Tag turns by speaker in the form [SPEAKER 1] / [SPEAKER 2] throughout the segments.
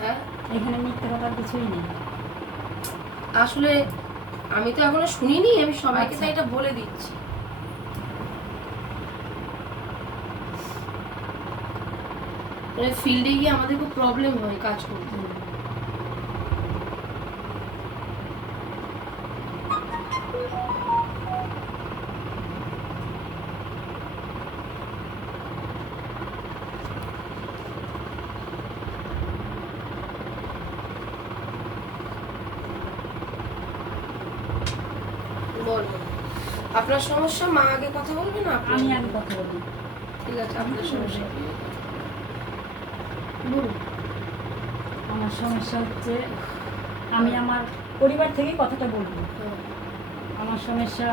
[SPEAKER 1] হ্যাঁ?
[SPEAKER 2] এখানে মিথ্যে কথার কিছুই নেই।
[SPEAKER 1] আসলে আমি তো এখনও শুনিনি আমি সবাইকে
[SPEAKER 2] আচ্ছা।
[SPEAKER 1] এটা বলে দিচ্ছি। মানে ফিল্ডে গিয়ে আমাদের খুব প্রবলেম হয় কাজ করতে। সমস্যা মা আগে কথা বলবে না
[SPEAKER 2] আমি আগে কথা বলি
[SPEAKER 1] ঠিক আছে আপনার সমস্যা? বলুন।
[SPEAKER 2] আমার সমস্যা হচ্ছে আমি আমার পরিবার থেকেই কথাটা বলব। আমার সমস্যা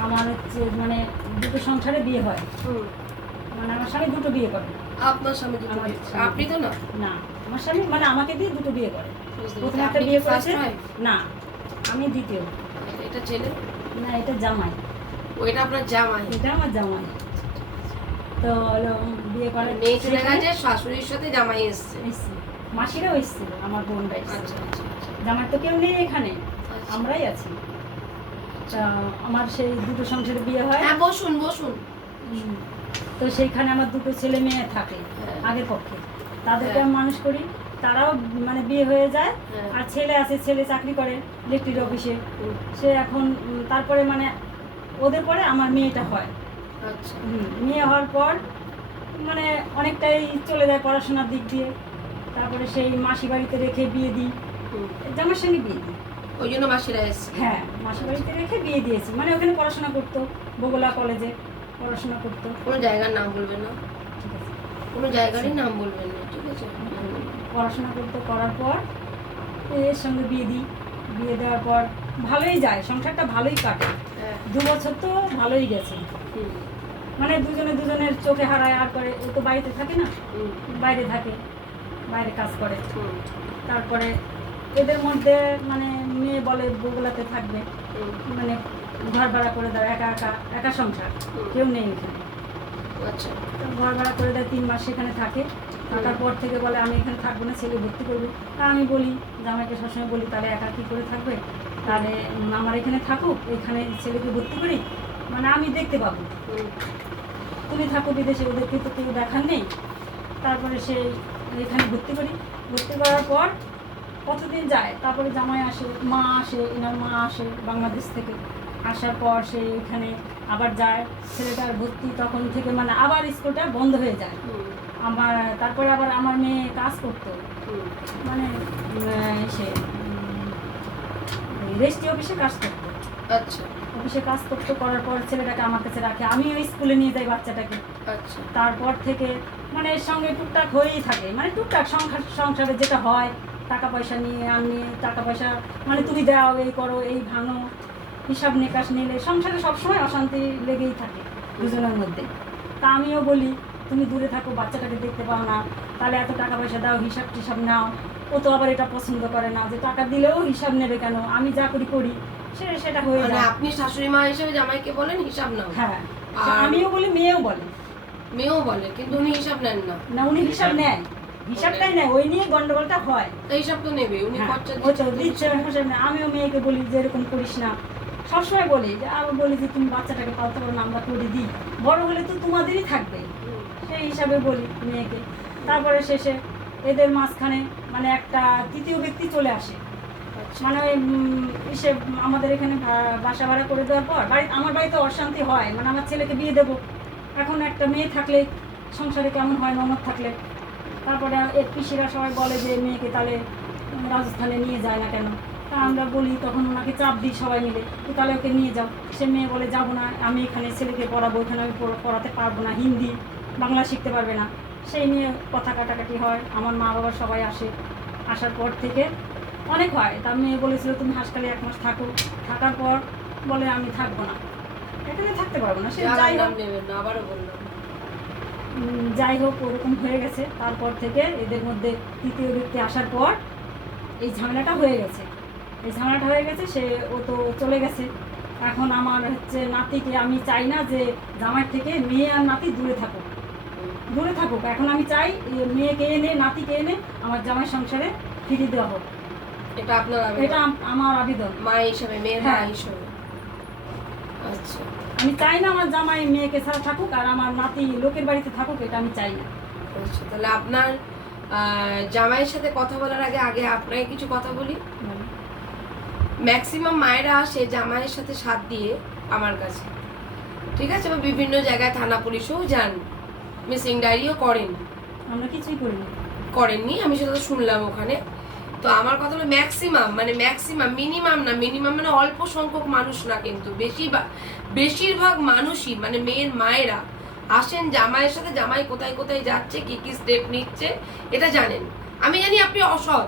[SPEAKER 2] আমার হচ্ছে মানে দুটো সংসারে বিয়ে হয়। মানে আমার স্বামী দুটো বিয়ে করে।
[SPEAKER 1] আপনার স্বামী দুটো। আপনি তো না?
[SPEAKER 2] না আমার স্বামী মানে আমাকে দিয়ে দুটো বিয়ে করে। প্রথমে। একটা বিয়ে করেছে? না আমি দ্বিতীয়।
[SPEAKER 1] এটা ছেলে?
[SPEAKER 2] না এটা জামাই।
[SPEAKER 1] ওইটা আপনার জামাই
[SPEAKER 2] এটা আমার জামাই তো হলো বিয়ে করে
[SPEAKER 1] মেয়ে চলে গেছে শাশুড়ির সাথে জামাই এসছে।
[SPEAKER 2] মাসিরাও এসেছিল আমার বোনরা এসছে। জামাই তো কেউ নেই এখানে
[SPEAKER 1] আচ্ছা।
[SPEAKER 2] আমরাই আছি তা আমার সেই দুটো সংসারে বিয়ে হয়
[SPEAKER 1] হ্যাঁ বসুন বসুন
[SPEAKER 2] তো সেইখানে আমার দুটো ছেলে মেয়ে থাকে
[SPEAKER 1] হ্যাঁ।
[SPEAKER 2] আগের পক্ষে তাদেরকে
[SPEAKER 1] হ্যাঁ।
[SPEAKER 2] আমি মানুষ করি তারাও মানে বিয়ে হয়ে যায়
[SPEAKER 1] হ্যাঁ।
[SPEAKER 2] আর ছেলে আছে ছেলে চাকরি করে ইলেকট্রিক অফিসে সে এখন তারপরে মানে ওদের পরে আমার মেয়েটা হয়।
[SPEAKER 1] আচ্ছা।
[SPEAKER 2] মেয়ে হওয়ার পর মানে অনেকটাই চলে যায় পড়াশোনার দিক দিয়ে। তারপরে সেই মাসি বাড়িতে রেখে বিয়ে দিই। জামার সঙ্গে বিয়ে দিই।
[SPEAKER 1] ওই জন্য মাসিরা এসছে?
[SPEAKER 2] হ্যাঁ মাসি বাড়িতে রেখে বিয়ে দিয়েছি। মানে ওখানে পড়াশোনা করতো বগুলা কলেজে পড়াশোনা করতো।
[SPEAKER 1] কোনো জায়গার নাম বলবেন না?
[SPEAKER 2] ঠিক আছে।
[SPEAKER 1] কোনো জায়গারই নাম বলবেন না ঠিক আছে?
[SPEAKER 2] পড়াশোনা করতে করার পর এর সঙ্গে বিয়ে দিই। বিয়ে দেওয়ার পর ভালোই যায় সংসারটা ভালোই কাটে। দু বছর তো ভালোই গেছে। মানে দুজনে দুজনের চোখে হারায় আর করে ও তো বাড়িতে থাকে না? বাইরে থাকে বাইরে কাজ করে। তারপরে এদের মধ্যে মানে মেয়ে বলে বগুলাতে থাকবে। মানে ঘর ভাড়া করে দেয় একা একা একা সংসার কেউ নেই এখানে।
[SPEAKER 1] আচ্ছা।
[SPEAKER 2] তো ঘর ভাড়া করে দেয় তিন মাস সেখানে থাকে। থাকার পর থেকে বলে আমি এখানে থাকব না ছেলে ভর্তি করব। তা আমি বলি জামাইকে সবসময় বলি তাহলে একা কী করে থাকবে? তাহলে আমার এখানে থাকুক এখানে ছেলেকে ভর্তি করি মানে আমি দেখতে পাবো। তুমি থাকো বিদেশে ওদেরকে তো কেউ দেখার নেই। তারপরে সে এখানে ভর্তি করি। ভর্তি করার পর কতদিন যায়? তারপরে জামাই আসে মা আসে এনার মা আসে বাংলাদেশ থেকে। আসার পর সে এখানে আবার যায়। ছেলেটার ভর্তি তখন থেকে মানে আবার স্কুলটা বন্ধ হয়ে যায়। আমার তারপরে আবার আমার মেয়ে কাজ করতো। মানে সে রেস্টি অফিসে কাজ করতো।
[SPEAKER 1] আচ্ছা।
[SPEAKER 2] অফিসে কাজ করতো করার পর ছেলেটাকে আমার কাছে রাখে। আমিও স্কুলে নিয়ে যাই বাচ্চাটাকে।
[SPEAKER 1] আচ্ছা।
[SPEAKER 2] তারপর থেকে মানে এর সঙ্গে টুকটাক হয়েই থাকে। মানে টুকটাক সংসার সংসারে যেটা হয় টাকা পয়সা নিয়ে আমি টাকা পয়সা মানে তুমি দাও এই করো এই ভাঙো হিসাব নিকাশ নিলে সংসারে সবসময় অশান্তি লেগেই থাকে দুজনের মধ্যে। তা আমিও বলি তুমি দূরে থাকো বাচ্চাটাকে দেখতে পাও না। তাহলে এত টাকা পয়সা দাও হিসাব টিসাব নাও। ও তো আবার এটা পছন্দ করে না যে টাকা দিলেও হিসাব নেবে কেন? আমি যা করি করি সে সেটা হয়ে
[SPEAKER 1] মানে
[SPEAKER 2] যায়।
[SPEAKER 1] আপনি শাশুড়ি মা হিসেবে জামাইকে বলেন হিসাব নাও।
[SPEAKER 2] হ্যাঁ। আমিও বলি মেয়েও বলে।
[SPEAKER 1] মেয়েও বলে কিন্তু উনি হিসাব নেন না।
[SPEAKER 2] না উনি হিসাব নেয়। হিসাবটাই নেয় ওই নিয়ে গন্ডগোলটা হয়।
[SPEAKER 1] তো হিসাব তো নেবে উনি
[SPEAKER 2] হ্যাঁ,
[SPEAKER 1] খরচা
[SPEAKER 2] দিচ্ছে। হিসাব নেয়। আমিও মেয়েকে বলি যে এরকম করিস না। সবসময় বলি যে আমি বলি যে তুমি বাচ্চাটাকে পালতে পারো না আমরা করে দিই। বড় হলে তো তোমাদেরই থাকবে। সেই হিসাবে বলি মেয়েকে। তারপরে শেষে এদের মাঝখানে মানে একটা তৃতীয় ব্যক্তি চলে আসে।
[SPEAKER 1] আচ্ছা,
[SPEAKER 2] মানে ওই ইসে আমাদের এখানে বাসা ভাড়া করে দেওয়ার পর বাড়ি আমার বাড়িতে অশান্তি হয়। মানে আমার ছেলেকে বিয়ে দেবো। এখন একটা মেয়ে থাকলে সংসারে কেমন হয় ননদ থাকলে? তারপরে এর পিসিরা সবাই বলে যে মেয়েকে তাহলে রাজস্থানে নিয়ে যায় না কেন? তা আমরা বলি তখন ওনাকে চাপ দিই সবাই মিলে। তো তাহলে ওকে নিয়ে যাও। সে মেয়ে বলে যাব না। আমি এখানে ছেলেকে পড়াবো। এখানে আমি পড়াতে পারব না। হিন্দি বাংলা শিখতে পারবে না। সেই নিয়ে কথা কাটাকাটি হয়। আমার মা বাবা সবাই আসে। আসার পর থেকে অনেক হয়। তার মেয়ে বলেছিল তুমি হাসখালি এক মাস থাকো। থাকার পর বলে আমি থাকব না। এখানে থাকতে পারব না। সে যাই হোক
[SPEAKER 1] না আবারও বললাম।
[SPEAKER 2] যাই হোক ওরকম হয়ে গেছে। তারপর থেকে এদের মধ্যে তৃতীয় ব্যক্তি আসার পর এই ঝামেলাটা হয়ে গেছে। এই ঝামেলাটা হয়ে গেছে সে ও তো চলে গেছে। এখন আমার হচ্ছে নাতিকে আমি চাই না যে জামাই থেকে মেয়ে আর নাতি দূরে
[SPEAKER 1] হুম,
[SPEAKER 2] দূরে থাকুক। এখন আমি চাই মেয়েকে এনে নাতিকে এনে আমার জামাই সংসারে ফিরিয়ে দেওয়া হোক।
[SPEAKER 1] এটা আপনার
[SPEAKER 2] এটা আমার আবেদন।
[SPEAKER 1] মা হিসাবে মেয়ের মা
[SPEAKER 2] হ্যাঁ।
[SPEAKER 1] হিসাবে? আচ্ছা।
[SPEAKER 2] আমি চাই না আমার জামাই মেয়েকে ছাড়া থাকুক আর আমার নাতি লোকের বাড়িতে থাকুক এটা আমি চাই না।
[SPEAKER 1] আচ্ছা তাহলে আপনার জামাইয়ের সাথে কথা বলার আগে আগে আপনাকে কিছু কথা বলি? ম্যাক্সিমাম মায়েরা আসে জামাইয়ের সাথে সাথ দিয়ে আমার কাছে। ঠিক আছে বিভিন্ন জায়গায় থানা পুলিশেও যান। মিসিং ডায়েরিও করেন।
[SPEAKER 2] আমরা কিছুই করিনি।
[SPEAKER 1] করেননি আমি সেটা তো শুনলাম ওখানে। তো আমার কথা হলো ম্যাক্সিমাম মানে ম্যাক্সিমাম মিনিমাম না মিনিমাম মানে অল্প সংখ্যক মানুষ না কিন্তু বেশিরভাগ বেশিরভাগ মানুষই মানে মেয়ের মায়েরা আসেন জামাইয়ের সাথে জামাই কোথায় কোথায় যাচ্ছে কি কি স্টেপ নিচ্ছে এটা জানেন। আমি জানি আপনি অসৎ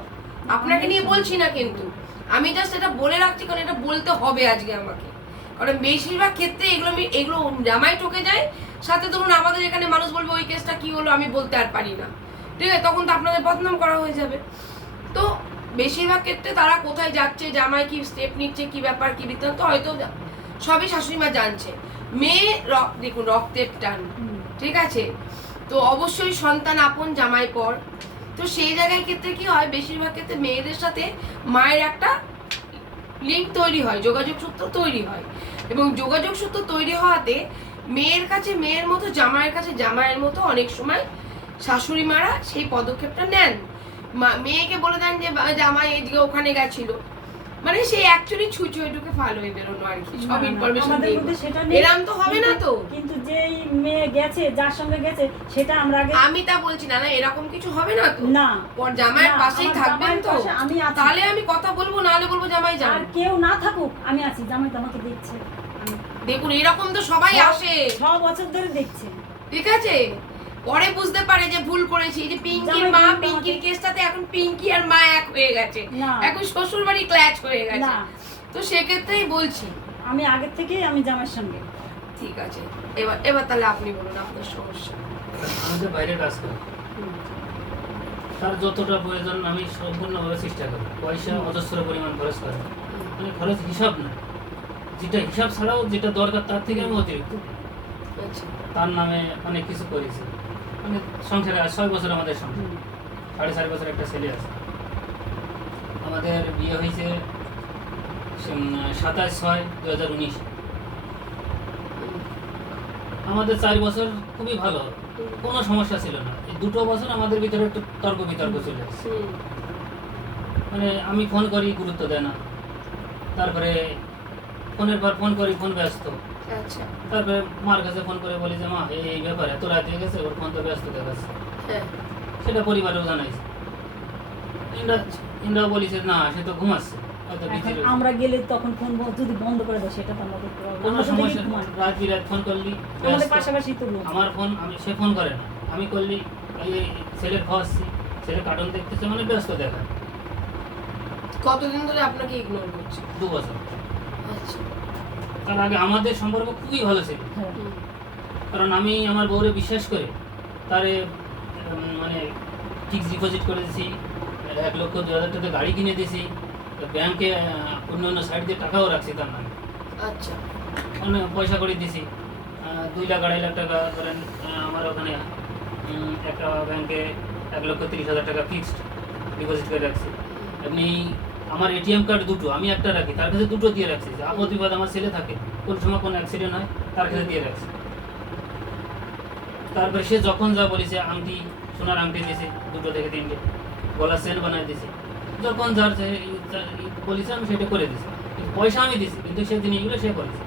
[SPEAKER 1] আপনাকে নিয়ে বলছি না কিন্তু। আমি জাস্ট এটা বলে রাখছি কারণ এটা বলতে হবে আজকে আমাকে। কারণ বেশিরভাগ ক্ষেত্রে এগুলো আমি এগুলো জামাই ঠকে যায় সাথে ধরুন আমাদের এখানে মানুষ বলবে ওই কেসটা কি হলো? আমি বলতে আর পারি না। ঠিক আছে? তখন তো আপনাদের বদনাম করা হয়ে যাবে। তো বেশিরভাগ ক্ষেত্রে তারা কোথায় যাচ্ছে জামাই কি স্টেপ নিচ্ছে কি ব্যাপার কি বৃত্তান্ত হয়তো সবই শাশুড়ি মা জানছে। মেয়ে দেখুন রক্তের টান। ঠিক আছে? তো অবশ্যই সন্তান আপন জামাই পর। তো সেই জায়গায় ক্ষেত্রে কি হয় বেশিরভাগ ক্ষেত্রে মেয়েদের সাথে মায়ের একটা লিঙ্ক তৈরি হয় যোগাযোগ সূত্র তৈরি হয়। এবং যোগাযোগ সূত্র তৈরি হওয়াতে মেয়ের কাছে মেয়ের মতো জামাইয়ের কাছে জামাইয়ের মতো অনেক সময় শাশুড়ি মারা সেই পদক্ষেপটা নেন। মেয়েকে বলে দেন যে জামাই এদিকে ওখানে গেছিল। মানে সেই অ্যাকচুয়ালি ছুঁচো ঢুকে ফাল হয়ে বেরোনো আর কি সব ইনফরমেশন। এরম তো হবে না তো?
[SPEAKER 2] কিন্তু যেই মেয়ে গেছে যার সঙ্গে গেছে সেটা আমরা আগে
[SPEAKER 1] আমি তা বলছি না না এরকম কিছু হবে না তো?
[SPEAKER 2] না।
[SPEAKER 1] পর জামাইয়ের পাশেই থাকবেন তো?
[SPEAKER 2] আমি
[SPEAKER 1] তাহলে আমি কথা বলব নাহলে বলব জামাই যান
[SPEAKER 2] আর কেউ না থাকুক আমি আছি জামাই তো আমাকে দেখছে।
[SPEAKER 1] দেখুন এরকম তো সবাই আসে।
[SPEAKER 2] ছ বছর ধরে দেখছে।
[SPEAKER 1] ঠিক আছে? পরে বুঝতে পারে যে ভুল করেছি। যে পিঙ্কির মা পিঙ্কির কেসটাতে এখন পিঙ্কি আর মা এক হয়ে গেছে। এখন শ্বশুর বাড়ি ক্ল্যাচ হয়ে গেছে। তো সেক্ষেত্রেই বলছি।
[SPEAKER 2] আমি আগের থেকেই আমি জামার সঙ্গে।
[SPEAKER 1] ঠিক আছে। এবার এবার তাহলে আপনি বলুন আপনার সমস্যা।
[SPEAKER 3] আমাদের বাইরে কাজ করি তার যতটা প্রয়োজন আমি সম্পূর্ণভাবে চেষ্টা করি পয়সা অজস্র পরিমাণ খরচ করে। মানে খরচ হিসাব না। যেটা হিসাব ছাড়াও যেটা দরকার তার থেকে আমি অতিরিক্ত।
[SPEAKER 1] আচ্ছা।
[SPEAKER 3] তার নামে অনেক কিছু করেছি। মানে সংসারে ছয় বছর আমাদের সংসার। সাড়ে চার বছর একটা ছেলে আছে। আমাদের বিয়ে হয়েছে সাতাশ ছয় দু হাজার উনিশ। আমাদের চার বছর খুবই ভালো। কোনো সমস্যা ছিল না। এই দুটো বছর আমাদের ভিতরে একটু তর্ক বিতর্ক চলে আসছে। মানে আমি ফোন করি গুরুত্ব দেয় না। তারপরে ফোনের পর ফোন করি ফোন ব্যস্ত।
[SPEAKER 1] আচ্ছা।
[SPEAKER 3] তারপরে মার কাছে ফোন করে বলি যে মা এই ব্যাপার এত রাত হয়ে গেছে ওর ফোন তো ব্যস্ত দেখাচ্ছে
[SPEAKER 1] হ্যাঁ।
[SPEAKER 3] সেটা পরিবারেও জানাইছে। ইন্দ্রা ইন্দ্রা বলিছে না সে তো ঘুমাচ্ছে।
[SPEAKER 2] আমরা গেলে তখন ফোন যদি বন্ধ করে দেয় সেটা তো আমরা করতে পারব
[SPEAKER 3] কোনো সমস্যা
[SPEAKER 2] দেখি
[SPEAKER 3] রাত বিরাত ফোন করলি
[SPEAKER 2] আমাদের পাশাপাশি তো
[SPEAKER 3] আমার ফোন আমি সে ফোন করে না। আমি করলি এই ছেলের খাওয়াচ্ছি ছেলে কার্টুন দেখতেছে মানে ব্যস্ত দেখায়
[SPEAKER 1] কতদিন ধরে আপনাকে ইগনোর করছে?
[SPEAKER 3] দু বছর।
[SPEAKER 1] আচ্ছা।
[SPEAKER 3] তার আগে আমাদের সম্পর্ক খুবই ভালো ছিল।
[SPEAKER 2] হ্যাঁ।
[SPEAKER 3] কারণ আমি আমার বউরে বিশ্বাস করে তারে মানে ফিক্স ডিপোজিট করে দিয়েছি এক লক্ষ দু হাজার টাকা গাড়ি কিনে দিয়েছি ব্যাংকে অন্য অন্য সাইড দিয়ে টাকাও রাখছি তার নামে।
[SPEAKER 1] আচ্ছা।
[SPEAKER 3] অনেক পয়সা করে দিছি দুই লাখ আড়াই লাখ টাকা ধরেন আমার ওখানে একটা ব্যাংকে এক লক্ষ তিরিশ হাজার টাকা ফিক্সড ডিপোজিট করে রাখছি। এমনি আমার এটিএম কার্ড দুটো, আমি একটা রাখি, তার কাছে দুটো দিয়ে রাখছি। আপদ বিপদ আমার ছেলে থাকে, কোন সময় কোনো অ্যাক্সিডেন্ট হয়, তার কাছে দিয়ে রাখছি। তারপরে সে যখন যা বলেছে, আংটি, সোনার আংটি দিয়েছে, দুটো থেকে তিনটে গলা সেট বানায় দিয়েছে। যখন যার বলেছে, আমি সেটা করে দিয়েছি। পয়সা আমি দিয়েছি, কিন্তু সে জিনিসগুলো সে করেছে।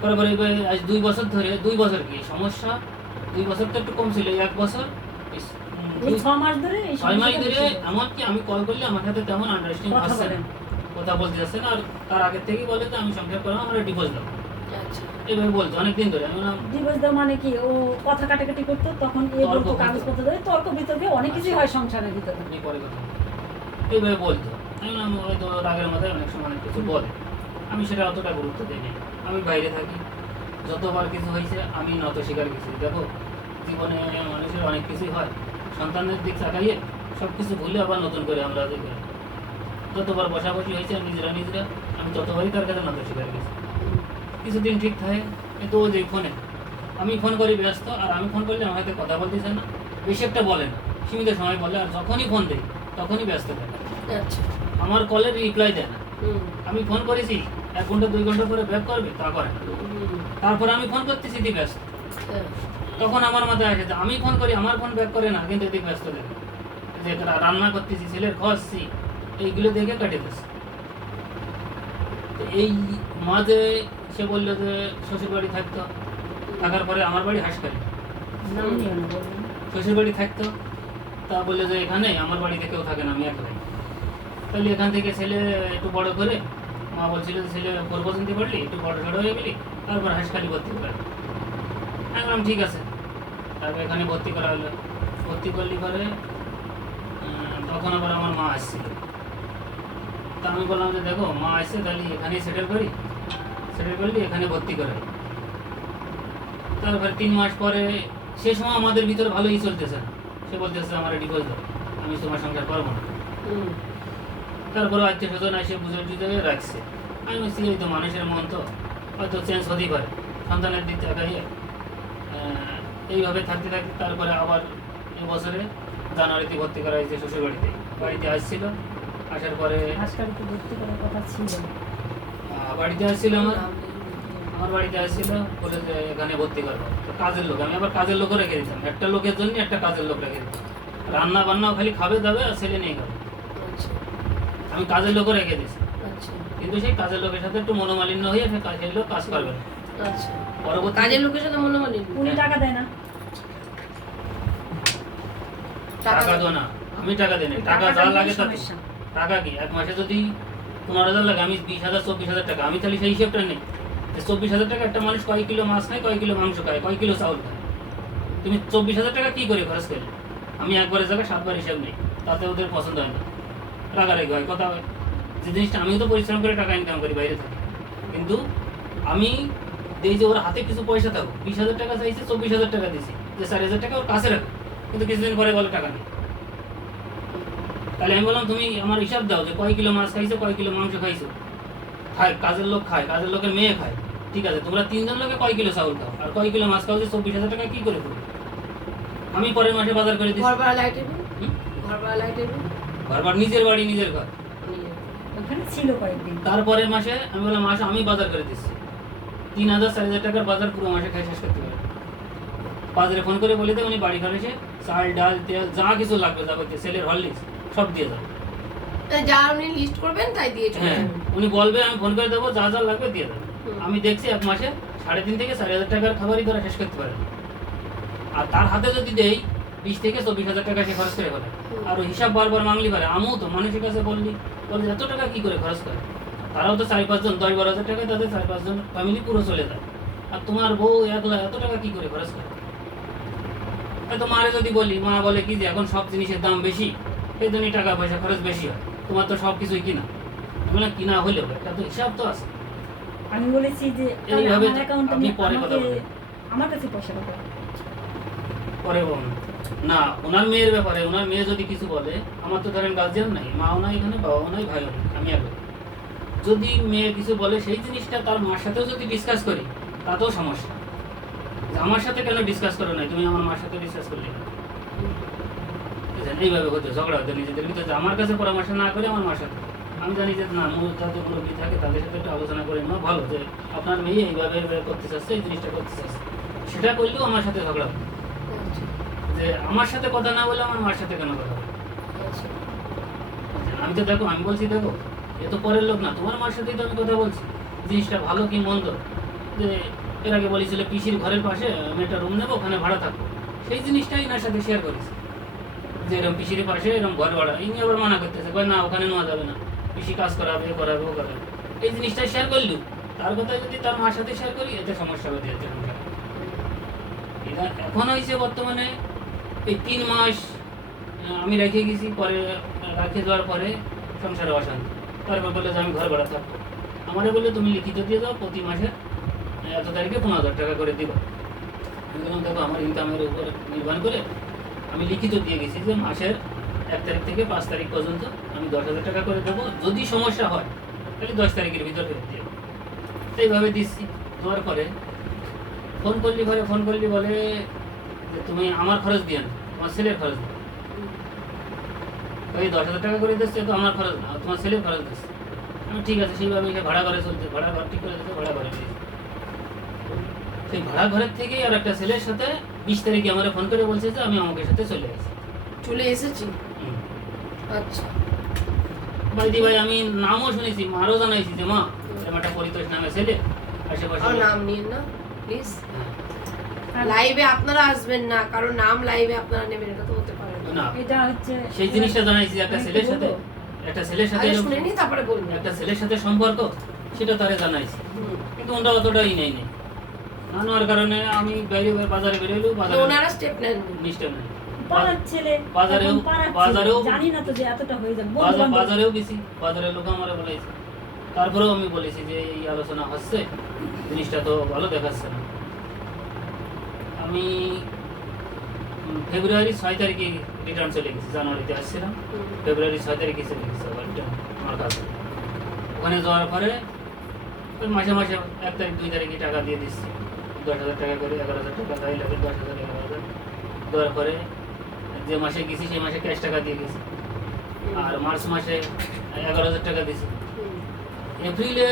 [SPEAKER 3] তারপরে আজ দুই বছর ধরে, দুই বছর কি সমস্যা দুই বছর তো একটু কম ছিল, এক বছর ছয় মাস ধরে এমনকি আমি কল করলে আমার সাথে তেমন আন্ডারস্ট্যান্ডিং আসছে না। কথা বলতে যাচ্ছে না। আর তার আগে থেকেই বলে যে আমি সংসার করব আমরা ডিভোর্স দেবো।
[SPEAKER 1] আচ্ছা।
[SPEAKER 3] এইভাবে বলতো অনেকদিন ধরে। আমি
[SPEAKER 2] ডিভোর্স দেওয়া মানে কি? ও কথা কাটাকাটি করতো তখন এ বলতো কাগজপত্র দেবে তর্ক বিতর্কে অনেক কিছুই হয় সংসারের ভিতরে।
[SPEAKER 3] পরে কথা এইভাবে বলতো। আমি বললাম হয়তো রাগের মাথায় অনেক সময় অনেক কিছু বলে। আমি সেটা অতটা গুরুত্ব দিই না। আমি বাইরে থাকি। যতবার কিছু হয়েছে আমি নত স্বীকার গেছি। দেখো জীবনে মানুষের অনেক কিছুই হয়। সন্তানের দিক তাকাইয়ে সব কিছু ভুলে আবার নতুন করে আমরা যতবার বসাবসি হয়েছে নিজেরা নিজেরা আমি ততবারই তার কাছে নত স্বীকার গেছি কিছুদিন ঠিক থাকে কিন্তু ও যে ফোনে আমি ফোন করি ব্যস্ত আর আমি ফোন করলে আমার হাতে কথা বলতেছে না বেশি একটা বলে না সীমিত সময় বলে আর যখনই ফোন দেয় তখনই ব্যস্ত থাকে।
[SPEAKER 1] আচ্ছা।
[SPEAKER 3] আমার কলের রিপ্লাই দেয় না। আমি ফোন করেছি এক ঘণ্টা দুই ঘণ্টা পরে ব্যাক করবে তা করে তারপর আমি ফোন করতেছি ব্যস্ত।
[SPEAKER 1] হ্যাঁ,
[SPEAKER 3] তখন আমার মাথায় আসে যে আমি ফোন করি আমার ফোন ব্যাক করে না কিন্তু এদিকে ব্যস্ত দেখে যে রান্না করতেছি ছেলের খাওয়াচ্ছি এইগুলো দেখে কাটে দিচ্ছে এই মাঝে সে বলল যে শ্বশুর বাড়ি থাকতো থাকার পরে আমার বাড়ি হাসপাতাল। শ্বশুর বাড়ি থাকতো তা বলল যে এখানে আমার বাড়িতে কেউ থাকে না আমি একলাই তাহলে এখান থেকে ছেলে একটু বড় করে মা বলছিল যে ছেলে ফোর পর্যন্ত পড়লি একটু বড় সড়ো হয়ে গেলি তারপর হাসখালি ভর্তি করে। আমি ঠিক আছে। তারপর এখানে ভর্তি করা হলো। ভর্তি করলি পরে তখন আবার আমার মা আসছিল। তা আমি বললাম যে দেখো মা আসছে তাহলে এখানেই সেটেল করি। সেটেল করলি এখানে ভর্তি করে তারপরে তিন মাস পরে সে সময় আমাদের ভিতরে ভালোই চলতেছে সে বলতেছে আমার ডিভোর্স দাও। আমি তোমার সংসার করব না। তারপরে আত্মীয় স্বজন এসে বুঝে টুঝে রাখছে। আমি বলছি এই তো মানুষের মন তো হয়তো চেঞ্জ হতেই পারে। সন্তানের দিক থেকে এইভাবে থাকতে থাকতে তারপরে আবার এই বছরে জানুয়ারিতে ভর্তি করা হয়েছে শ্বশুর বাড়িতে বাড়িতে আসছিল আসার পরে
[SPEAKER 2] হাসপাতালে ভর্তি করার কথা ছিল।
[SPEAKER 3] বাড়িতে আসছিল আমার আমার বাড়িতে আসছিল বলে যে এখানে ভর্তি করব। তো কাজের লোক আমি আবার কাজের লোকও রেখে দিতাম। একটা লোকের জন্য একটা কাজের লোক রেখে দিতাম। রান্না বান্নাও খালি খাবে দাবে আর ছেলে নিয়ে খাবে।
[SPEAKER 1] আচ্ছা।
[SPEAKER 3] আমি কাজের লোকও রেখে দিয়েছি।
[SPEAKER 1] আচ্ছা।
[SPEAKER 3] কিন্তু সেই কাজের লোকের সাথে একটু মনোমালিন্য হয়ে সে কাজের লোক কাজ করবে না।
[SPEAKER 1] আচ্ছা।
[SPEAKER 3] পরবর্তী
[SPEAKER 1] কাজের লোকের সাথে মনে মানে
[SPEAKER 2] উনি টাকা দেয় না।
[SPEAKER 3] টাকা তো না আমি টাকা দিই টাকা যা লাগে
[SPEAKER 2] সমস্যা।
[SPEAKER 3] টাকা কি? এক মাসে যদি পনেরো হাজার লাগে আমি বিশ হাজার চব্বিশ হাজার টাকা। আমি তাহলে সেই হিসেবটা নেই। চব্বিশ হাজার টাকা একটা মানুষ কয় কিলো মাছ খায় কয় কিলো মাংস খায় কয় কিলো চাউল খায়? তুমি চব্বিশ হাজার টাকা কি করে খরচ করলে? আমি একবারের জায়গায় সাতবার হিসাব নেই তাতে ওদের পছন্দ হয় না। রাগারাগি হয় কথা হয়। যে জিনিসটা আমিও তো পরিশ্রম করে টাকা ইনকাম করি বাইরে থেকে। কিন্তু আমি এই যে ওর হাতে কিছু পয়সা থাকো বিশ হাজার টাকা চাইছে চব্বিশ হাজার টাকা দিয়েছি যে চার হাজার টাকা ওর কাছে রাখো কিন্তু কিছুদিন পরে বলে টাকা নেই তাহলে আমি বললাম তুমি আমার হিসাব দাও যে কয় কিলো মাছ খাইছো কয় কিলো মাংস খাইছো। খায় কাজের লোক খায় কাজের লোকের মেয়ে খায়। ঠিক আছে তোমরা তিনজন লোকে কয় কিলো চাউল খাও? আর কয় কিলো মাছ খাও যে চব্বিশ হাজার টাকা কি করে দেবো আমি পরের মাসে বাজার করে দিচ্ছি
[SPEAKER 1] ঘর ভাড়া লাইটের ঘর ভাড়া লাইটের বিল
[SPEAKER 3] বারবার নিজের বাড়ি নিজের ঘর।
[SPEAKER 2] ছিল কয়েকদিন।
[SPEAKER 3] তারপরের মাসে আমি বললাম মাসে আমি বাজার করে দিচ্ছি। তিন হাজার চার হাজার টাকার বাজার পুরো মাসে খাই শেষ করতে পারে বাজারে ফোন করে বলে দেয় উনি বাড়ি ঘরে এসে চাল ডাল তেল যা কিছু লাগবে যাবতীয় ছেলের হরলিক্স সব দিয়ে যাবে
[SPEAKER 1] তাই যা আপনি লিস্ট করবেন তাই দিয়ে
[SPEAKER 3] হ্যাঁ উনি বলবে আমি ফোন করে দেবো যা যা লাগবে দিয়ে দেবে। আমি দেখছি এক মাসে সাড়ে তিন থেকে চার হাজার টাকার খাবারই তারা শেষ করতে পারে আর তার হাতে যদি দেই বিশ থেকে চব্বিশ হাজার টাকা সে খরচ করে ফেলে। আর ওই হিসাব বারবার মাংলি পারে আমিও তো মানুষের কাছে বললি বলছে এত টাকা কি করে খরচ করে? তারাও তো চার পাঁচজন দশ বারো হাজার টাকা তাদের চার পাঁচজন ফ্যামিলি পুরো চলে যায়। আর তোমার বউ একলা এত টাকা কি করে খরচ করে? হয়তো মারে যদি বলি মা বলে কি যে এখন সব জিনিসের দাম বেশি এই জন্যই টাকা পয়সা খরচ বেশি হয়। তোমার তো সব কিছুই কিনা। বললাম কিনা হলেও একটা তো হিসাব তো আছে।
[SPEAKER 2] আমি বলেছি যে
[SPEAKER 3] এইভাবে আপনি পরে কথা বলবেন।
[SPEAKER 2] আমার কাছে পয়সা পাঠাও
[SPEAKER 3] পরে বলুন। না ওনার মেয়ের ব্যাপারে ওনার মেয়ে যদি কিছু বলে আমার তো ধরেন গার্জিয়ান নাই মাও নাই এখানে বাবাও নাই ভাইও নাই আমি একা যদি মেয়ে কিছু বলে সেই জিনিসটা তার মার সাথেও যদি ডিসকাস করি তাতেও সমস্যা। আমার সাথে কেন ডিসকাস করো নাই? তুমি আমার মার সাথে ডিসকাস করলে এইভাবে হতো ঝগড়া হতো নিজেদের ভিতরে আমার কাছে পরামর্শ না করে আমার মার সাথে। আমি জানি যে না, মূল যাতে মুরব্বী থাকে, তাদের সাথে একটু আলোচনা করে নেওয়া ভালো যে আপনার মেয়ে এইভাবে এইভাবে করতে চাচ্ছে, এই জিনিসটা করতে চাচ্ছে। সেটা করলেও আমার সাথে ঝগড়া যে আমার সাথে কথা না বলে আমার মার সাথে কেন কথা। আমি তো দেখো, আমি বলছি দেখো, এ তো পরের লোক না, তোমার মার সাথেই তো আমি কথা বলছি। জিনিসটা ভালো কি মন্দ? যে এর আগে বলেছিল পিসির ঘরের পাশে, আমি একটা রুম নেব, ওখানে ভাড়া থাকব। সেই জিনিসটাই এনার সাথে শেয়ার করিস যে এরকম পিসির পাশে এরকম ঘর ভাড়া। ইনি আবার মানা করতেছে না, ওখানে নেওয়া যাবে না। পিসি কাজ করাবে এ করাবে, ও করাবে। এই জিনিসটা শেয়ার করলু। তার কথা যদি তার মার সাথে শেয়ার করি, এতে সমস্যা হতে যাচ্ছে এখন হয়েছে বর্তমানে এই তিন মাস আমি রেখে গেছি, পরে রাখে যাওয়ার পরে সংসারে অশান্তি। তারপর বলল যে আমি ঘর ভাড়া থাকব। আমারে বললে, তুমি লিখিত দিয়ে দাও, প্রতি মাসে এত তারিখে পনেরো হাজার টাকা করে দিবা। আমি বললাম, দেখো, আমার ইনকামের উপর নির্ভর করে আমি লিখিত দিয়ে গেছি। যে মাসের এক তারিখ থেকে পাঁচ তারিখ পর্যন্ত আমি দশ হাজার টাকা করে দেবো। যদি সমস্যা হয়, তাহলে দশ তারিখের ভিতর ফেরত দিয়ে এইভাবে দিচ্ছি। দেওয়ার পরে ফোন করলি ঘরে ফোন করলি বলে যে, তুমি আমার খরচ দিয়ে না, তোমার ছেলের খরচ ওই দশ হাজার টাকা করে দিচ্ছে তো আমার খরচ না, তোমার ছেলের খরচ দিচ্ছে। আমি, ঠিক আছে, সেইভাবে ভাড়া ঘরে চলছে, ভাড়া ঘর ঠিক করে দিচ্ছে, ভাড়া ঘরে দিয়েছে সেই ভাড়া ঘরের থেকেই আর একটা ছেলের সাথে বিশ তারিখে আমার ফোন করে বলছে যে আমি আমাকে সাথে চলে আসি
[SPEAKER 1] চলে এসেছি? আচ্ছা।
[SPEAKER 3] বলদি ভাই আমি নামও শুনেছি মারও জানাইছি যে মা একটা পরিতোষ নামে ছেলে আশেপাশে
[SPEAKER 1] আর নাম নিন না প্লিজ
[SPEAKER 3] হ্যাঁ।
[SPEAKER 1] লাইভে আপনারা আসবেন না কারণ নাম লাইভে আপনারা নেবেন এটা তো হতে পারে না।
[SPEAKER 2] এটা হচ্ছে
[SPEAKER 3] সেই জিনিসটা জানাইছি একটা ছেলের সাথে একটা ছেলের সাথে
[SPEAKER 1] আগে
[SPEAKER 3] এরকম-
[SPEAKER 1] শুনে নি তারপরে বলবেন
[SPEAKER 3] একটা ছেলের সাথে সম্পর্ক সেটা তারে জানাইছি। কিন্তু ওটা অতটাই নেই নেই। না নেওয়ার কারণে আমি বাইরে বাজারে বাজারে
[SPEAKER 1] ওনারা স্টেপ নেননি।
[SPEAKER 3] নিষ্ঠা নেই
[SPEAKER 2] পাড়ার ছেলে
[SPEAKER 3] বাজারেও-
[SPEAKER 2] জানি না তো যে এতটা হয়ে যাবে।
[SPEAKER 3] বাজার বাজারেও গেছি বাজারের লোক আমার বলেছে। তারপরেও আমি বলেছি যে এই আলোচনা হচ্ছে জিনিসটা তো ভালো দেখাচ্ছে না। আমি ফেব্রুয়ারি ছয় তারিখে রিটার্ন চলে গেছি জানুয়ারিতে আসছিলাম। ফেব্রুয়ারি ছয় তারিখে চলে গেছি আবার আমার কাছে ওখানে যাওয়ার পরে মাসে মাসে এক তারিখ দুই তারিখে টাকা দিয়ে দিচ্ছি। দশ হাজার টাকা করে, এগারো হাজার টাকা তাই লাগে দশ হাজার এগারো হাজার দেওয়ার পরে যে মাসে গেছি, সেই মাসে ক্যাশ টাকা দিয়ে গেছি। আর মার্চ মাসে এগারো হাজার টাকা
[SPEAKER 1] হুম।
[SPEAKER 3] এপ্রিলে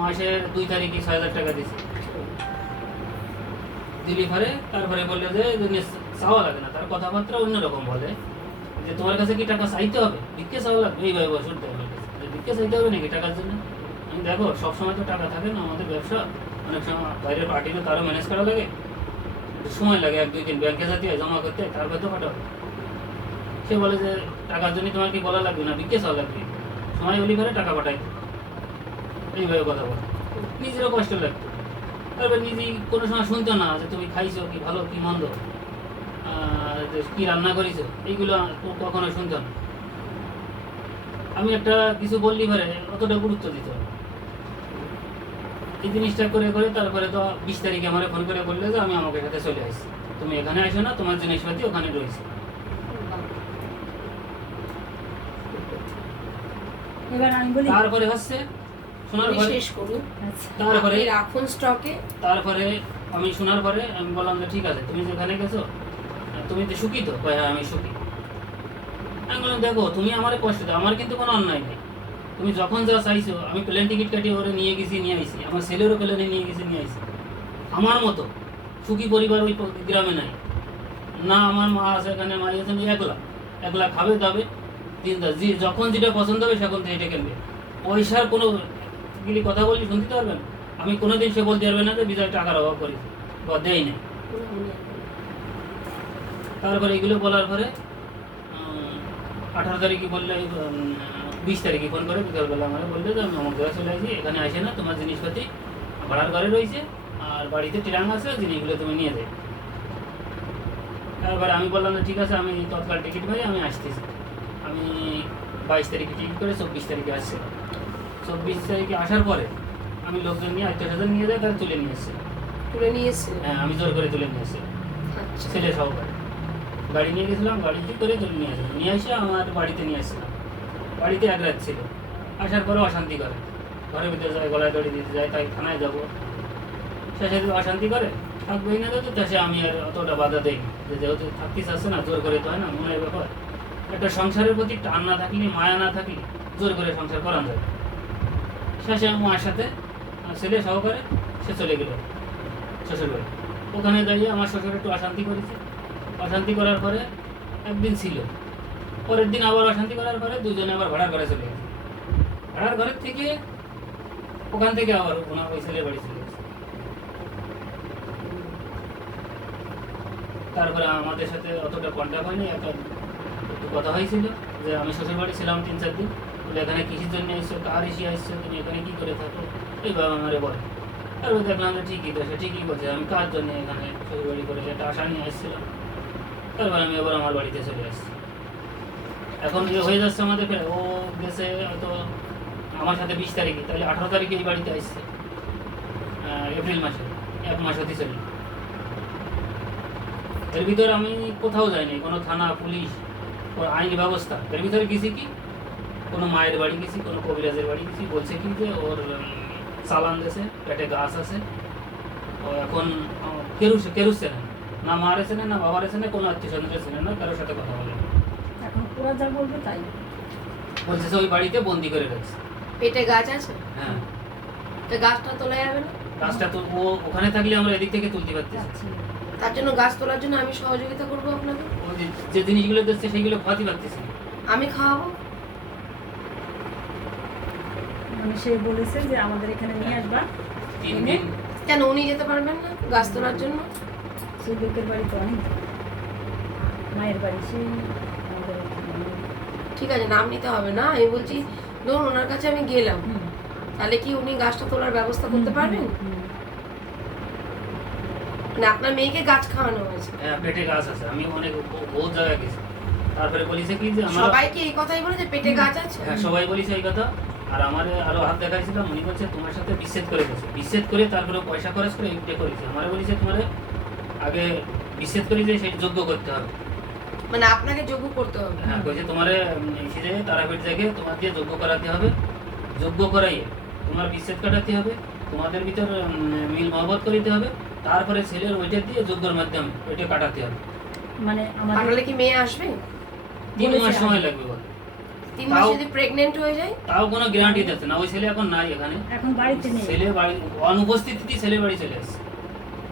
[SPEAKER 3] মাসের দুই তারিখে ছয় হাজার টাকা দিছি। দিলি পরে তারপরে বলল যে চাওয়া লাগে না। তার কথাবার্তা অন্যরকম বলে যে, তোমার কাছে কি টাকা চাইতে হবে? ভিক্ষে চাওয়া লাগবে, এইভাবে বসে উঠতে হবে। ভিক্ষে চাইতে হবে নাকি টাকার জন্য? আমি, দেখো, সবসময় তো টাকা থাকে না, আমাদের ব্যবসা। অনেক সময় বাইরের পার্টিতে তারও ম্যানেজ করা লাগে? সময় লাগে, এক, দুই দিন ব্যাংকে যেতে, জমা করতে, তারপরে তো পাঠাও সে বলে যে, টাকার জন্য তোমার কি বলা লাগবে না? বিকে চাওয়া লাগবে। সময় হলি করে টাকা পাঠাই। এইভাবে কথা বলে। নিজেরও কষ্ট লাগতো। তারপর নিজেই কোনো সময় শুনতো না যে তুমি খাইছো কি ভালো, কি মন্দ কি রান্না করেছ, এইগুলো কখনো শুনতো না। আমি একটা কিছু বললি পারে, অতটা গুরুত্ব দিত না। এই জিনিসটা করে করে তারপরে তো বিশ তারিখে আমার ফোন করে বললে যে আমি আমাকে সাথে চলে আসছি। তুমি এখানে আসো না তোমার জিনিসপাতি ওখানে রয়েছে।
[SPEAKER 2] এবার আমি বলি
[SPEAKER 3] তারপরে হচ্ছে শোনার পরে
[SPEAKER 1] শেষ করুন
[SPEAKER 2] আচ্ছা।
[SPEAKER 3] তারপরে
[SPEAKER 1] রাখুন স্টকে
[SPEAKER 3] তারপরে আমি শোনার পরে আমি বললাম যে ঠিক আছে তুমি যেখানে গেছো তুমি তো সুখী তো? কয়, হ্যাঁ আমি সুখী। আমি বললাম দেখো তুমি আমার কষ্ট দাও আমার কিন্তু কোনো অন্যায় নেই। তুমি যখন যা চাইছো, আমি প্লেন টিকিট কাটিয়ে ওরে নিয়ে গেছি, নিয়ে আইছি। আমার ছেলেরও প্লেনে নিয়ে গেছি, নিয়ে আইছি। আমার মতো, সুখী পরিবার ওই গ্রামে নাই। না, আমার মা আছে এখানে মা আছে একলা। একলা খাবে, দাবে দা জি, যখন যেটা পছন্দ হবে সেখন থেকে এটা কিনবে। পয়সার কোনো গিলি কথা বললি, শুনতে পারবেন? আমি কোনোদিন সে বলতে পারবে না যে বিজয় টাকার অভাব করি বা দেয় না তারপরে এগুলো বলার পরে আঠারো তারিখে বললে বিশ তারিখে ফোন করে বিকালবেলা আমার বললে যে আমি অমুক জায়গায় চলে আসি এখানে আসে না তোমার জিনিসপাতি ভাড়ার ঘরে রয়েছে আর বাড়িতে ট্রাং আছে জিনিসগুলো তুমি নিয়ে যাবে তারপরে আমি বললাম যে ঠিক আছে আমি তৎকাল টিকিট পাই আমি আসতেছি। আমি বাইশ তারিখে টিকিট করে চব্বিশ তারিখে আসছি। চব্বিশ তারিখে আসার পরে আমি লোকজন নিয়ে আত্মীয় স্বজন নিয়ে যাই তারা তুলে নিয়ে এসছে
[SPEAKER 1] তুলে নিয়ে এসেছিলেন
[SPEAKER 3] হ্যাঁ আমি জোর করে তুলে নিয়ে এসছি
[SPEAKER 1] আচ্ছা।
[SPEAKER 3] ছেলে সহকারে। গাড়ি নিয়ে গেছিলাম গাড়িতে করে তুলে নিয়ে আসলাম। নিয়ে এসে আমার বাড়িতে নিয়ে আসছিলাম বাড়িতে এক রাত ছিল। আসার পরে অশান্তি করে। ঘরের ভিতরে যায় গলায় দড়ি দিতে যায়, তাই থানায় যাব। শেষে অশান্তি করে। থাকবোই না তো শেষে আমি আর অতটা বাধা দেই যে যেহেতু থাকতে চাচ্ছে না, জোর করে তো হয় না, মনের ব্যাপার। একটা সংসারের প্রতি টান না থাকলে, মায়া না থাকলে, জোর করে সংসার করানো যায় শেষে আমি মার সাথে আমার ছেলে সহকারে, সে চলে গেল শ্বশুর ওখানে দাঁড়িয়ে আমার শ্বশুর একটু অশান্তি করেছে। অশান্তি করার পরে একদিন ছিল। পরের দিন আবার অশান্তি করার পরে দুজনে আবার ভাড়ার ঘরে চলে গেছে। ভাড়ার ঘরের থেকে ওখান থেকে আবার ওনার ওই ছেলে বাড়ি চলে গেছে। তারপরে আমাদের সাথে অতটা কন্ট্যাক্ট হয়নি একটা একটু কথা হয়েছিল যে আমি শ্বশুর বাড়ি ছিলাম তিন চার দিন। এখানে কৃষির জন্য এসছো, কার এসে আসছো, তুমি এখানে কি করে থাকো? এইভাবে আমারে বলে। তারপরে দেখলাম যে ঠিকই তো, সে ঠিকই বলছে আমি কার জন্য এখানে শ্বশুর বাড়ি করে একটা আশা নিয়ে আসছিলাম। তারপর আমি আবার আমার বাড়িতে চলে আসছি। এখন যে হয়ে যাচ্ছে আমাদের ও গেছে হয়তো আমার সাথে বিশ তারিখে তাহলে আঠারো তারিখে এই বাড়িতে আসছে। এপ্রিল মাসে এক মাস হতে চলে। এর ভিতরে আমি কোথাও যাইনি কোনো থানা পুলিশ কোনো আইনি ব্যবস্থা। এর ভিতরে গেছি কি? কোনো মায়ের বাড়ি গেছি কোনো কবিরাজের বাড়ি গেছি বলছে কি যে ওর চালান দেশে পেটে গাছ আছে। ও এখন আহ, কেরু কেরু চেনে না। না মার চেনে না বাবার চেনে কোনো আত্মীয় স্বজনের চেনে না কারোর সাথে কথা বলে না।
[SPEAKER 2] ওরা যা বলবে তাই।
[SPEAKER 3] বলছে ওই বাড়িতে বন্দি করে রাখছে।
[SPEAKER 1] পেটে গাছ আছে?
[SPEAKER 3] হ্যাঁ।
[SPEAKER 1] তো গাছটা তোলা যাবে না?
[SPEAKER 3] গাছটা তো ও ওখানে থাকলে আমরা এদিক থেকে তুলতে পারতেছি।
[SPEAKER 2] যাচ্ছি
[SPEAKER 1] তার জন্য গাছ তোলার জন্য আমি সহযোগিতা করব আপনাকে।
[SPEAKER 3] যে- জিনিসগুলো দিচ্ছে সেইগুলো খাওয়াতে পারতেছি
[SPEAKER 1] আমি খাওয়াবো?
[SPEAKER 2] মানে সে বলেছে যে আমাদের এখানে নিয়ে আসবা।
[SPEAKER 3] তিন দিন।
[SPEAKER 1] কেন উনি যেতে পারবেন না গাছ তোলার জন্য?
[SPEAKER 2] সেই লোকের বাড়ি তো অনেক। মায়ের বাড়ি সেই।
[SPEAKER 1] ঠিক আছে নাম নিতে হবে না। আমি বলছি ধরুন ওনার কাছে আমি গেলাম। তাহলে কি উনি গাছটা তোলার ব্যবস্থা করতে পারবেন। মানে আপনার মেয়েকে গাছ খাওয়ানো হয়েছে।
[SPEAKER 3] হ্যাঁ, পেটে গাছ আছে। আমি অনেক বহুত জায়গায় গেছি। তারপরে বলিছে কি যে আমার
[SPEAKER 1] সবাইকে এই কথাই বলে যে পেটে গাছ আছে?
[SPEAKER 3] হ্যাঁ সবাই বলিছে এই কথা। আর আমার আরও হাত দেখাইছিলাম উনি বলছে তোমার সাথে বিচ্ছেদ করে গেছে। বিচ্ছেদ করে তারপরে পয়সা খরচ করে এইটা করেছে। আমার বলেছে তোমার আগে বিচ্ছেদ করে যে সেই যোগ্য করতে হবে।
[SPEAKER 1] মানে আপনাকে যোগ্য করতে হবে।
[SPEAKER 3] হ্যাঁ কইছে তোমার এসে তারাপীঠ থেকে দিয়ে যোগ্য করাতে হবে। যোগ্য করাইয়ে তোমার বিচ্ছেদ কাটাতে হবে তোমাদের ভিতর মিল মহব্বত করিতে হবে তারপরে ছেলের ওইটা দিয়ে যোগ্যর মাধ্যমে ওইটা কাটাতে হবে।
[SPEAKER 2] মানে আমাদের
[SPEAKER 1] কি মেয়ে আসবে?
[SPEAKER 3] তিন মাস সময় লাগবে বলে।
[SPEAKER 1] তিন মাস যদি প্রেগনেন্ট হয়ে যায়?
[SPEAKER 3] তাও কোনো গ্যারান্টি দিচ্ছে না ওই ছেলে এখন নাই এখানে।
[SPEAKER 2] এখন বাড়িতে নেই।
[SPEAKER 3] ছেলে বাড়ি অনুপস্থিতিতে ছেলে বাড়ি চলে আসছে।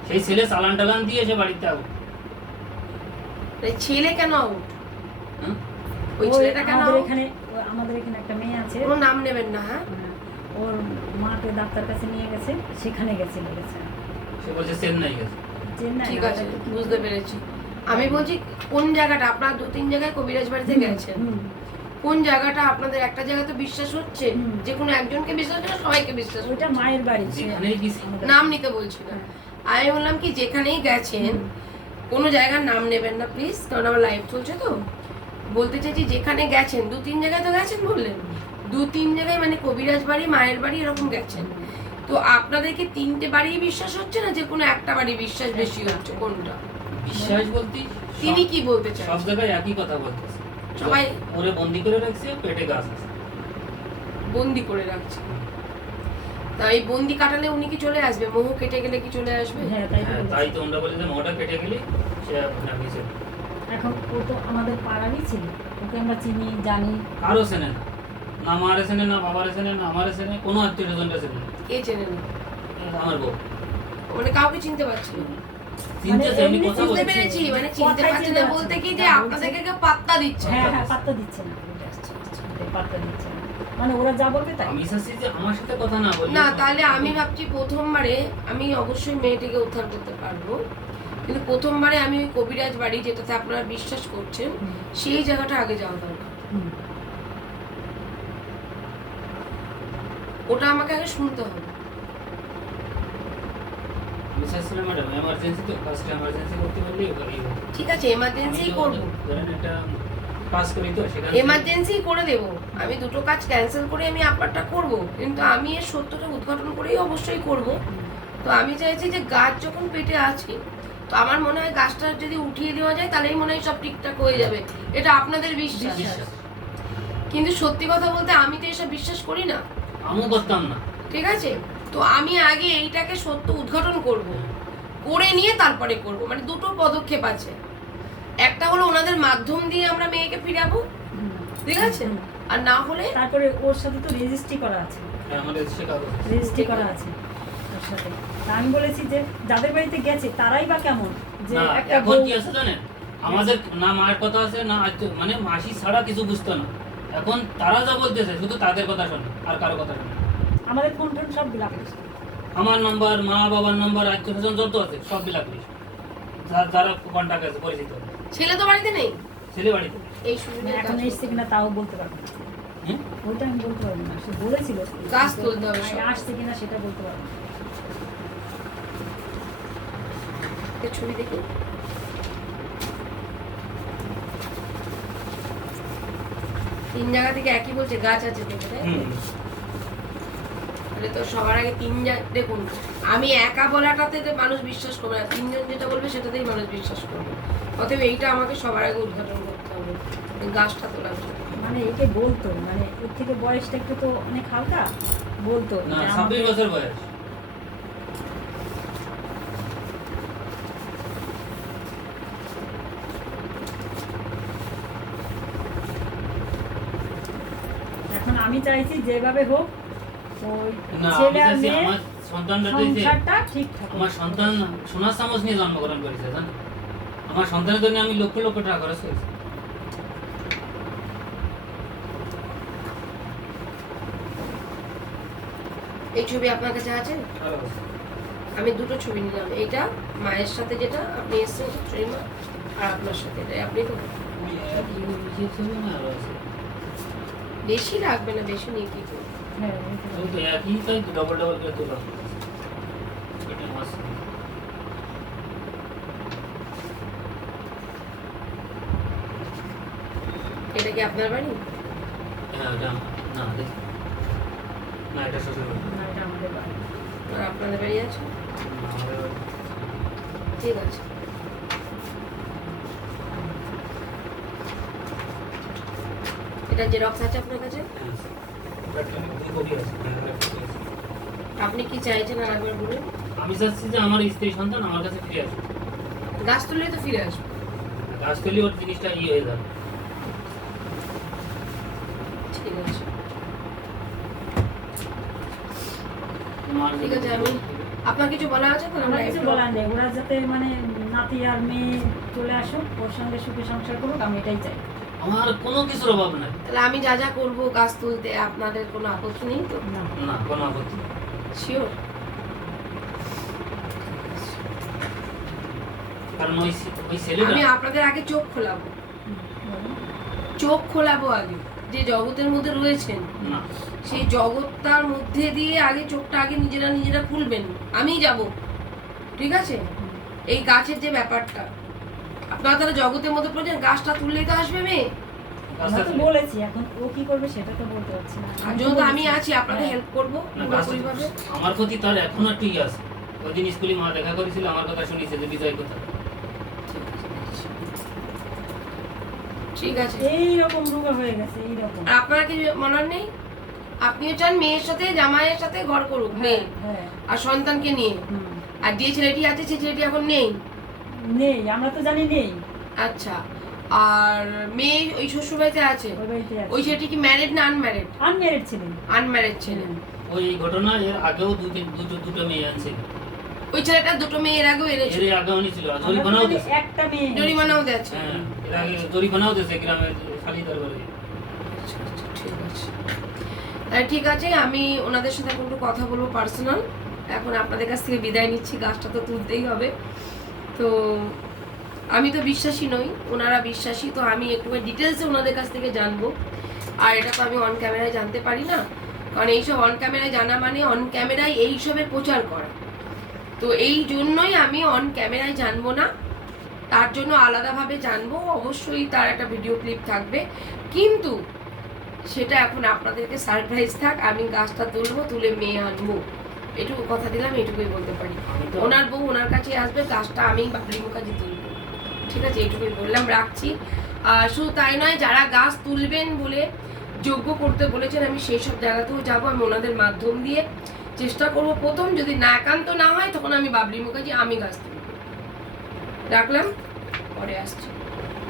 [SPEAKER 3] সেই ছেলে চালান টালান দিয়ে সে বাড়িতে
[SPEAKER 1] এই ছেলে কেন আউট ওই ছেলেটা কেন
[SPEAKER 2] এখানে আমাদের এখানে একটা মেয়ে আছে।
[SPEAKER 1] কোনো নাম নেবেন না হ্যাঁ?
[SPEAKER 2] হ্যাঁ, ওর মাকে ডাক্তার কাছে নিয়ে গেছে সেখানে গেছিল গেছে।
[SPEAKER 3] সে বলছে চেন্নাই গেছে।
[SPEAKER 2] চেন্নাই
[SPEAKER 1] ঠিক আছে বুঝতে পেরেছি। আমি বলছি কোন জায়গাটা? আপনার দু তিন জায়গায় কবিরাজ বাড়িতে গেছেন। কোন জায়গাটা আপনাদের একটা জায়গা তো বিশ্বাস হচ্ছে। যে কোনো একজনকে বিশ্বাস হচ্ছে সবাইকে বিশ্বাস হচ্ছে?
[SPEAKER 2] ওইটা মায়ের বাড়ি
[SPEAKER 1] নাম নিতে বলছি না। আমি বললাম কি যেখানেই গেছেন। কোনো জায়গার নাম নেবেন না প্লিজ কারণ আমার লাইভ চলছে তো। বলতে চাইছি যেখানে গেছেন দু তিন জায়গায় তো গেছেন বললেন? দু তিন জায়গায় মানে কবিরাজ বাড়ি মায়ের বাড়ি এরকম গেছেন। তো আপনাদেরকে তিনটে বাড়ি বিশ্বাস হচ্ছে না যে কোনো একটা বাড়ি বিশ্বাস বেশি হচ্ছে কোনটা?
[SPEAKER 3] বিশ্বাস বলতে
[SPEAKER 1] তিনি কি বলতে চান
[SPEAKER 3] সব জায়গায় একই কথা বলতেছে।
[SPEAKER 1] সবাই
[SPEAKER 3] ওরে বন্দি করে রাখছে পেটে গাছ আছে।
[SPEAKER 1] বন্দি করে রাখছে। তাই বন্দি কাটালে উনি কি চলে আসবে? মোহ কেটে গেলে কি চলে আসবে?
[SPEAKER 2] হ্যাঁ তাই তো
[SPEAKER 3] হ্যাঁ, তাই তো আমরা বলি যে মোটা কেটে গেলে সে
[SPEAKER 2] এখন ও তো আমাদের পাড়ারই ছিল। ওকে আমরা চিনি জানি।
[SPEAKER 3] কারও চেনে না। না মারে চেনে না বাবার চেনে না আমার চেনে কোনো আত্মীয় স্বজনটা চেনে না।
[SPEAKER 1] কে চেনে না?
[SPEAKER 3] আমার বউ।
[SPEAKER 1] মানে কাউকে চিনতে পারছি না।
[SPEAKER 3] চিনতে চাই, এমনি
[SPEAKER 2] এমনি
[SPEAKER 3] কথা
[SPEAKER 1] বুঝতে পেরেছি মানে চিনতে পারছি না। বলতে কি যে আপনাদেরকে কেউ পাত্তা দিচ্ছে
[SPEAKER 2] হ্যাঁ হ্যাঁ পাত্তা দিচ্ছে না। পাত্তা দিচ্ছে। না মানে ওরা যা বলবে তাই।
[SPEAKER 3] আমি চাচ্ছি যে আমার সাথে কথা না বলি
[SPEAKER 1] না তাহলে আমি ভাবছি প্রথমবারে আমি অবশ্যই মেয়েটিকে উদ্ধার করতে পারব। কিন্তু প্রথমবারে আমি ওই কবিরাজ বাড়ি যেটাতে আপনারা বিশ্বাস করছেন সেই জায়গাটা আগে যাওয়া দরকার।
[SPEAKER 2] হুম।
[SPEAKER 1] ওটা আমাকে আগে শুনতে হবে। ঠিক আছে এমার্জেন্সি করব।
[SPEAKER 3] ধরেন একটা পাস করি তো সেখানে
[SPEAKER 1] এমার্জেন্সি করে দেব। আমি দুটো কাজ ক্যান্সেল করে আমি আপনারটা করব। কিন্তু আমি এর সত্যটা উদ্ঘাটন করেই অবশ্যই করব। তো আমি চাইছি যে গাছ যখন পেটে আছে তো আমার মনে হয় গাছটা যদি উঠিয়ে দেওয়া যায় তাহলেই মনে হয় সব ঠিকঠাক হয়ে যাবে। এটা আপনাদের বিশ্বাস। কিন্তু সত্যি কথা বলতে আমি তো এসব বিশ্বাস করি না।
[SPEAKER 3] আমিও করতাম না।
[SPEAKER 1] ঠিক আছে? তো আমি আগে এইটাকে সত্য উদ্ঘাটন করব। করে নিয়ে তারপরে করব। মানে দুটো পদক্ষেপ আছে। একটা হলো ওনাদের মাধ্যম দিয়ে আমরা মেয়েকে ফিরাবো। ঠিক আছে? আর না হলে
[SPEAKER 2] তারপরে ওর সাথে তো রেজিস্ট্রি করা আছে।
[SPEAKER 3] হ্যাঁ,
[SPEAKER 2] রেজিস্ট্রি করা আছে। ওর সাথে। তা আমি বলেছি যে যাদের বাড়িতে গেছে তারাই বা কেমন? যে একটা
[SPEAKER 3] এখন কি আছে জানেন? আমাদের না মায়ের কথা আছে না মানে মাসি ছাড়া কিছু বুঝতো না। এখন তারা যা বলতেছে শুধু তাদের কথা শোনে আর কারও কথা শোনে না।
[SPEAKER 2] আমাদের ফোন টোন সব বিলাক
[SPEAKER 3] আমার নাম্বার মা বাবার নাম্বার আত্মীয় স্বজন যত আছে সব বিলাক লিস্ট যারা কন্ট্যাক্ট আছে পরিচিত
[SPEAKER 1] ছেলে তো বাড়িতে নেই?
[SPEAKER 3] ছেলে বাড়িতে
[SPEAKER 1] এই সুবিধা
[SPEAKER 2] এখন এসছে কিনা তাও বলতে পারব না। ওইটা আমি বলতে পারব না। সে বলেছিল
[SPEAKER 1] গাছ তুলতে হবে।
[SPEAKER 2] আসছে কিনা সেটা বলতে পারব না।
[SPEAKER 1] ছবি দেখি। তিন জায়গা থেকে একই বলছে গাছ আছে? তাহলে তো সবার আগে তিন জায়গা দেখুন আমি একা বলাটাতে মানুষ বিশ্বাস করবে না। তিনজন যেটা বলবে সেটাতেই মানুষ বিশ্বাস করবে। অতএব এইটা আমাকে সবার আগে উদ্ঘাটন করতে হবে গাছটা তোলার জন্য।
[SPEAKER 2] মানে একে বলতো মানে ওর থেকে বয়সটা একটু তো অনেক হালকা বলতো
[SPEAKER 3] না ছাব্বিশ বছর বয়স।
[SPEAKER 2] আমি চাইছি যেভাবে হোক ওই ছেলে আর মেয়ে সংসারটা ঠিকঠাক
[SPEAKER 3] আমার সন্তান সোনার সামজ নিয়ে জন্মগ্রহণ করেছে জানো? আমার সন্তানের জন্য আমি লক্ষ লক্ষ টাকা খরচ করেছি।
[SPEAKER 1] এই ছবি আপনার কাছে আছে? আমি দুটো ছবি নিলাম। এইটা মায়ের সাথে যেটা আপনি এসেছেন মা আর আপনার সাথে এটা। আপনি তো বেশি লাগবে না বেশি নিয়ে কি করব?
[SPEAKER 2] হ্যাঁ, তো।
[SPEAKER 3] একই তাই ডবল ডবল করে তোলা। এটা মাস
[SPEAKER 1] এটা কি আপনার বাড়ি?
[SPEAKER 3] হ্যাঁ ওটা না না এটা শ্বশুর বাড়ি।
[SPEAKER 2] না, এটা আমাদের বাড়ি।
[SPEAKER 1] আর আপনাদের বাড়ি আছে। ঠিক আছে। এটা জেরক্স আছে আপনার কাছে?
[SPEAKER 3] হ্যাঁ।
[SPEAKER 1] আপনি কি চাইছেন আর একবার বলুন?
[SPEAKER 3] আমি চাচ্ছি যে আমার স্ত্রী সন্তান আমার কাছে ফিরে আসবে
[SPEAKER 1] গাছ তুললে তো ফিরে আসবে।
[SPEAKER 3] গাছ তৈরি ওর জিনিসটা ইয়ে হয়ে যাবে
[SPEAKER 1] ঠিক আছে
[SPEAKER 3] আমার
[SPEAKER 1] ঠিক আছে, আমি- আপনার কিছু বলা আছে তাহলে
[SPEAKER 2] আমরা কিছু বলার নেই। ওরা যাতে মানে নাতি আর মেয়ে চলে আসুক ওর সঙ্গে সুখে সংসার করুক আমি এটাই চাই।
[SPEAKER 3] আমার কোনো কিছুর অভাব নাই।
[SPEAKER 1] তাহলে আমি যা যা করব গাছ তুলতে আপনাদের কোনো আপত্তি নেই তো?
[SPEAKER 2] না।
[SPEAKER 3] না কোনো আপত্তি নেই।
[SPEAKER 1] শিওর
[SPEAKER 3] কারণ ওই ওই ছেলেটা
[SPEAKER 1] আমি আপনাদের আগে চোখ খোলাবো। চোখ খোলাবো আগে। যে জগতের মধ্যে রয়েছেন সেই জগৎটার মধ্যে দিয়ে আগে চোখটা আগে নিজেরা নিজেরা খুলবেন। আমি যাব। ঠিক আছে? এই গাছের যে ব্যাপারটা। আপনারা তাহলে জগতের মধ্যে পড়েছেন গাছটা তুললেই তো আসবে মেয়ে।
[SPEAKER 2] বলেছি এখন ও কি করবে সেটা তো বলতে পারছি না। আমি।
[SPEAKER 1] আছি আপনাকে
[SPEAKER 2] হ্যাঁ।
[SPEAKER 1] হেল্প করব
[SPEAKER 3] গাছ-
[SPEAKER 1] পুরোপুরিভাবে
[SPEAKER 3] আমার প্রতি তার এখন একটু ইয়ে আছে। ওই দিন স্কুলে মা দেখা করেছিল আমার কথা শুনেছে যে বিজয় কথা।
[SPEAKER 1] ঠিক আছে।
[SPEAKER 2] এইরকম রোগা হয়ে গেছে এইরকম।
[SPEAKER 1] আর আপনার কি মনার নেই আপনিও চান মেয়ের সাথে জামাইয়ের সাথে ঘর করুক মেয়ে
[SPEAKER 2] হ্যাঁ।
[SPEAKER 1] আর সন্তানকে নিয়ে। আর যে ছেলেটি আছে সেই ছেলেটি এখন নেই।
[SPEAKER 2] নেই আমরা তো জানি নেই।
[SPEAKER 1] আচ্ছা আর মেয়ে ওই শ্বশুরবাড়িতে আছে?
[SPEAKER 2] ওই
[SPEAKER 1] ছেলেটি কি ম্যারিড না আনম্যারিড
[SPEAKER 2] আনমেরিড ছিলেন
[SPEAKER 1] আনম্যারিড ছেলে।
[SPEAKER 3] ওই ঘটনা এর আগেও দুটো দুটো দুটো মেয়ে আনছিল।
[SPEAKER 1] ওই ছেলেটা দুটো মেয়ের আগেও এনেছিল
[SPEAKER 3] এর আগে উনি ছিল জরিমানাও
[SPEAKER 2] জানি
[SPEAKER 3] দিয়েছে।
[SPEAKER 2] একটা মেয়ে
[SPEAKER 1] জরিমানাও দিয়েছে।
[SPEAKER 3] হ্যাঁ এর আগে জরিমানাও দিয়েছে গ্রামের শালি দরবারে।
[SPEAKER 1] আছে ঠিক আছে আমি ওনাদের সাথে এখন একটু কথা বলব পার্সোনাল এখন আপনাদের কাছ থেকে বিদায় নিচ্ছি গাছটা তো তুলতেই হবে। তো আমি তো বিশ্বাসী নই ওনারা বিশ্বাসী তো আমি একটু ডিটেলসে ওনাদের কাছ থেকে জানব। আর এটা তো আমি অন ক্যামেরায় জানতে পারি না কারণ এইসব অন ক্যামেরায় জানা মানে অন ক্যামেরায় এইসবের প্রচার করা। তো এই জন্যই আমি অন ক্যামেরায় জানব না। তার জন্য আলাদাভাবে জানব। অবশ্যই তার একটা ভিডিও ক্লিপ থাকবে। কিন্তু সেটা এখন আপনাদেরকে সারপ্রাইজ থাক আমি গাছটা তুলবো তুলে মেয়ে আনব। এটুকু কথা দিলাম এটুকুই বলতে পারি। ওনার বউ ওনার কাছে আসবে গাছটা আমি বাবরি মুখার্জি তুলবো। ঠিক আছে এইটুকুই বললাম রাখছি। আর শুধু তাই নয় যারা গাছ তুলবেন বলে যোগ্য করতে বলেছেন আমি সেই সব জায়গাতেও যাব আমি ওনাদের মাধ্যম দিয়ে। চেষ্টা করব প্রথম, যদি না একান্ত না হয়, তখন আমি বাবরি মুখার্জি, আমি গাছ তুলব। রাখলাম? পরে আসছি।